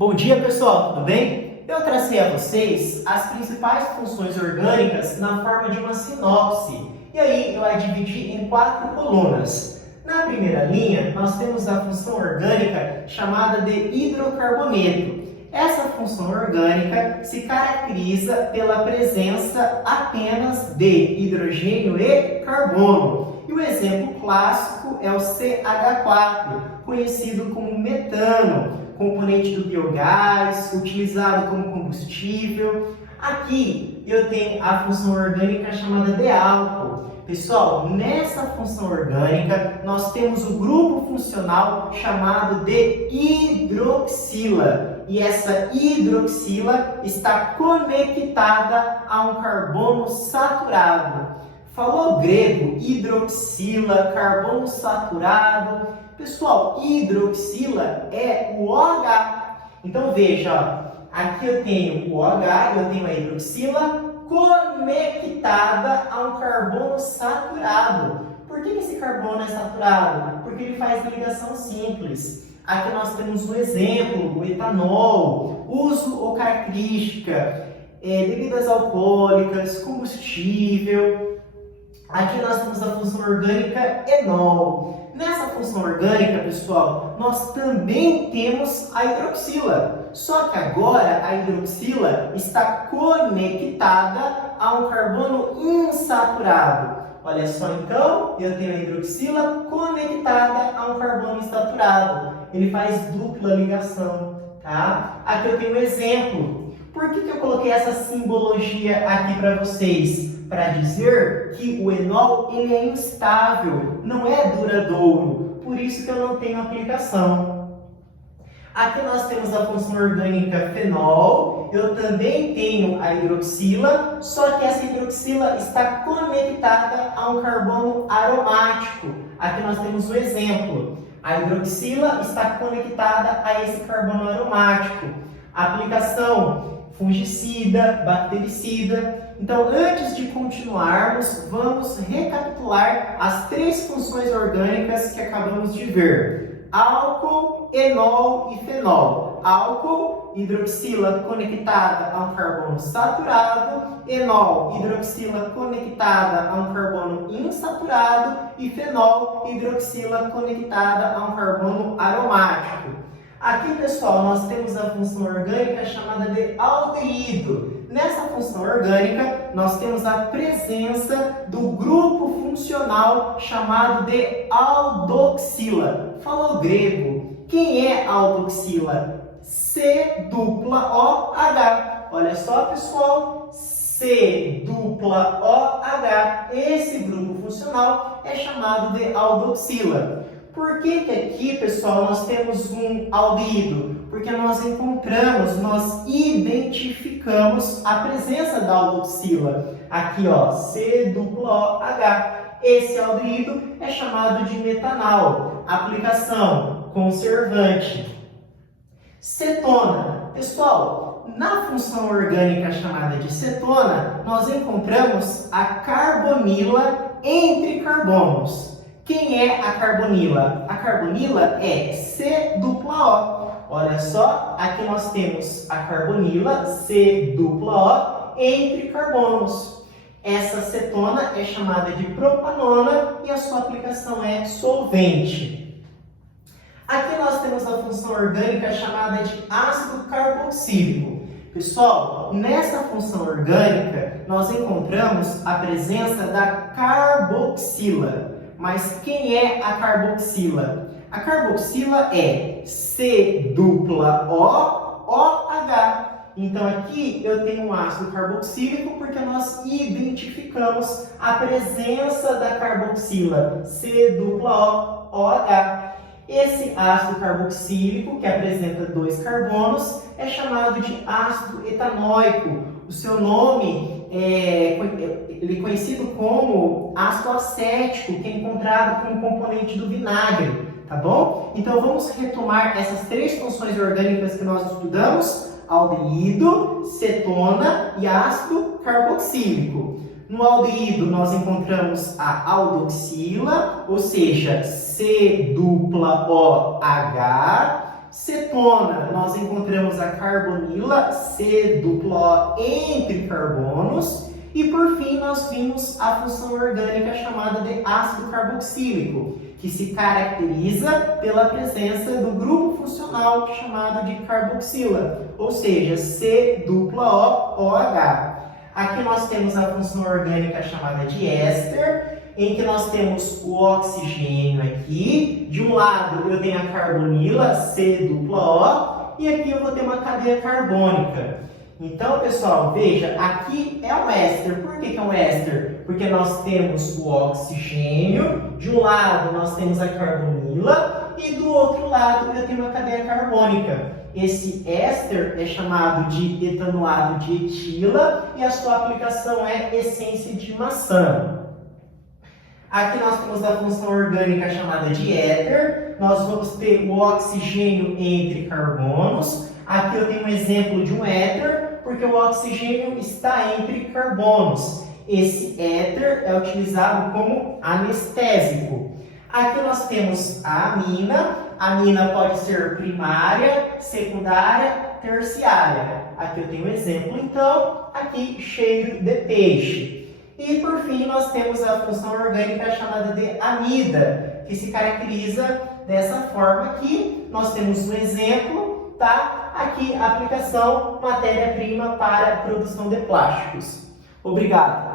Bom dia, pessoal, tudo bem? Eu tracei a vocês as principais funções orgânicas na forma de uma sinopse. E aí eu a dividi em 4 colunas. Na primeira linha, nós temos a função orgânica chamada de hidrocarboneto. Essa função orgânica se caracteriza pela presença apenas de hidrogênio e carbono. E o exemplo clássico é o CH4, conhecido como metano, componente do biogás, utilizado como combustível. Aqui eu tenho a função orgânica chamada de álcool. Pessoal, nessa função orgânica nós temos o grupo funcional chamado de hidroxila. E essa hidroxila está conectada a um carbono saturado. Falou grego, hidroxila, carbono saturado. Pessoal, hidroxila é o OH. Então veja, ó, aqui eu tenho o OH, eu tenho a hidroxila conectada a um carbono saturado. Por que esse carbono é saturado? Porque ele faz ligação simples. Aqui nós temos um exemplo, o etanol, uso ou característica, bebidas alcoólicas, combustível. Aqui nós temos a função orgânica enol. Nessa função orgânica, pessoal, nós também temos a hidroxila. Só que agora a hidroxila está conectada a um carbono insaturado. Olha só, então, eu tenho a hidroxila conectada a um carbono insaturado. Ele faz dupla ligação, tá? Aqui eu tenho um exemplo. Por que eu coloquei essa simbologia aqui para vocês? Para dizer que o enol ele é instável, não é duradouro, por isso que eu não tenho aplicação. Aqui nós temos a função orgânica fenol, eu também tenho a hidroxila, só que essa hidroxila está conectada a um carbono aromático. Aqui nós temos um exemplo, a hidroxila está conectada a esse carbono aromático. Aplicação: fungicida, bactericida. Então, antes de continuarmos, vamos recapitular as 3 funções orgânicas que acabamos de ver: álcool, enol e fenol. Álcool, hidroxila conectada a um carbono saturado, enol, hidroxila conectada a um carbono insaturado e fenol, hidroxila conectada a um carbono aromático. Aqui, pessoal, nós temos a função orgânica chamada de aldeído. Nessa função orgânica, nós temos a presença do grupo funcional chamado de aldoxila. Falou grego. Quem é aldoxila? C-O-H. Olha só, pessoal. C-O-H. Esse grupo funcional é chamado de aldoxila. Por que aqui, pessoal, nós temos um aldeído? Porque nós identificamos a presença da aldoxila. Aqui, ó, C-O-H. Esse aldeído é chamado de metanal. Aplicação: conservante. Cetona. Pessoal, na função orgânica chamada de cetona, nós encontramos a carbonila entre carbonos. Quem é a carbonila? A carbonila é C-O. Olha só, aqui nós temos a carbonila C-O entre carbonos. Essa cetona é chamada de propanona e a sua aplicação é solvente. Aqui nós temos a função orgânica chamada de ácido carboxílico. Pessoal, nessa função orgânica nós encontramos a presença da carboxila. Mas quem é a carboxila? A carboxila é C-O-OH. Então aqui eu tenho um ácido carboxílico porque nós identificamos a presença da carboxila C-O-OH. Esse ácido carboxílico, que apresenta 2 carbonos, é chamado de ácido etanóico. O seu nome ele é conhecido como ácido acético, que é encontrado como componente do vinagre, tá bom? Então vamos retomar essas 3 funções orgânicas que nós estudamos: aldeído, cetona e ácido carboxílico. No aldeído nós encontramos a aldoxila, ou seja, C-O-H. Cetona cetona, nós encontramos a carbonila, C-O entre carbonos. E por fim, nós vimos a função orgânica chamada de ácido carboxílico, que se caracteriza pela presença do grupo funcional chamado de carboxila, ou seja, COOH. Aqui nós temos a função orgânica chamada de éster, em que nós temos o oxigênio aqui. De um lado eu tenho a carbonila, COO, e aqui eu vou ter uma cadeia carbônica. Então, pessoal, veja, aqui é um éster. Por que é um éster? Porque nós temos o oxigênio, de um lado nós temos a carbonila e do outro lado eu tenho uma cadeia carbônica. Esse éster é chamado de etanoato de etila e a sua aplicação é essência de maçã. Aqui nós temos a função orgânica chamada de éter. Nós vamos ter o oxigênio entre carbonos. Aqui eu tenho um exemplo de um éter, porque o oxigênio está entre carbonos. Esse éter é utilizado como anestésico. Aqui nós temos a amina. A amina pode ser primária, secundária, terciária. Aqui eu tenho um exemplo, então, aqui cheiro de peixe. E por fim nós temos a função orgânica chamada de amida, que se caracteriza dessa forma aqui. Nós temos um exemplo, tá? Aqui a aplicação matéria-prima para a produção de plásticos. Obrigado.